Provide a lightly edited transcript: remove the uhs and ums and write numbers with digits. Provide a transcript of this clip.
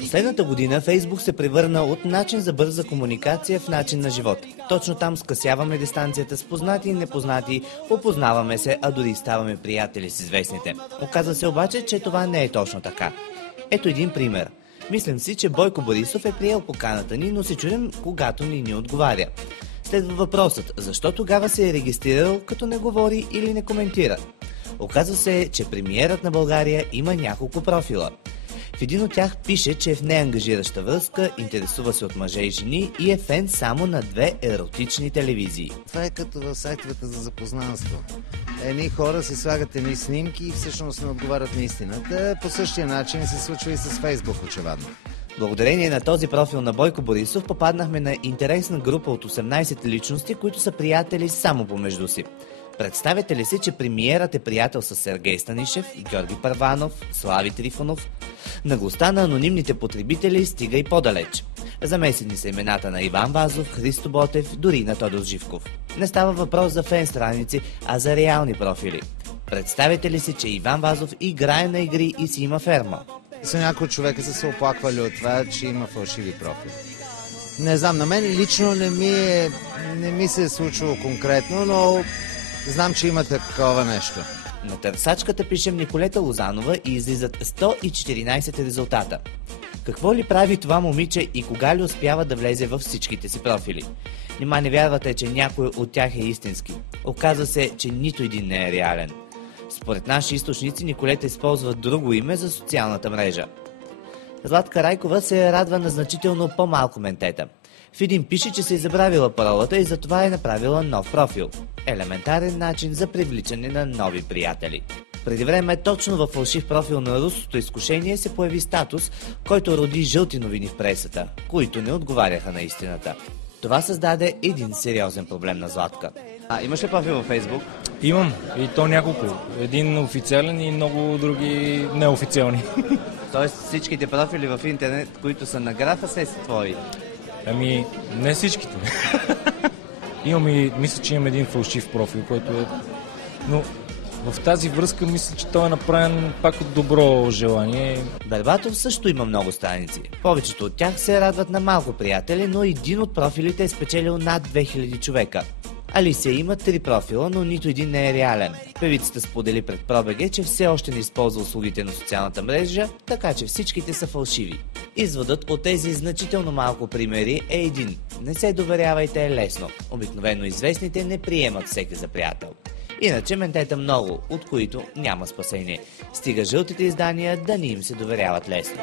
Последната година Фейсбук се превърна от начин за бърза комуникация в начин на живот. Точно там скъсяваме дистанцията с познати и непознати, опознаваме се, а дори ставаме приятели с известните. Оказва се обаче, че това не е точно така. Ето един пример. Мислим си, че Бойко Борисов е приел поканата ни, но се чудим, когато ни отговаря. Следва въпросът, защо тогава се е регистрирал, като не говори или не коментира? Оказва се, че премиерът на България има няколко профила. В един от тях пише, че е в неангажираща връзка, интересува се от мъже и жени и е фен само на 2 еротични телевизии. Това е като в сайтовете за запознанство. Едни хора си слагат едни снимки и всъщност не отговарят на истината. По същия начин се случва и с Фейсбук, очевидно. Благодарение на този профил на Бойко Борисов попаднахме на интересна група от 18 личности, които са приятели само помежду си. Представете ли си, че премиерът е приятел с Сергей Станишев, Георги Първанов, Слави Трифонов? Наглостта на анонимните потребители стига и по-далеч. Замесени са имената на Иван Вазов, Христо Ботев, дори на Тодор Живков. Не става въпрос за фен страници, а за реални профили. Представете ли си, че Иван Вазов играе на игри и си има ферма? За някои човека са се оплаквали от това, че има фалшиви профили. Не знам, на мен лично не ми се е случило конкретно, но знам, че има такова нещо. На търсачката пишем Николета Лозанова и излизат 114 резултата. Какво ли прави това момиче и кога ли успява да влезе във всичките си профили? Нима не вярвате, че някой от тях е истински? Оказва се, че нито един не е реален. Според наши източници Николета използва друго име за социалната мрежа. Златка Райкова се радва на значително по-малко ментета. В един пише, че се е забравила паролата и затова е направила нов профил. Елементарен начин за привличане на нови приятели. Преди време точно във фалшив профил на руското изкушение се появи статус, който роди жълти новини в пресата, които не отговаряха на истината. Това създаде един сериозен проблем на Златка. Имаш ли профил във Фейсбук? Имам, и то няколко. Един официален и много други неофициални. Тоест всичките профили в интернет, които са на графа, са твои? Ами, не всичките. Мисля, че имам един фалшив профил, който е... Но в тази връзка мисля, че той е направен пак от добро желание. Барбатов също има много страници. Повечето от тях се радват на малко приятели, но един от профилите е спечелил над 2000 човека. Алисия има 3 профила, но нито един не е реален. Певицата сподели пред ProBG, че все още не използва услугите на социалната мрежа, така че всичките са фалшиви. Изводът от тези значително малко примери е един. Не се доверявайте лесно. Обикновено известните не приемат всеки за приятел. Иначе ментета много, от които няма спасение. Стига жълтите издания да не им се доверяват лесно.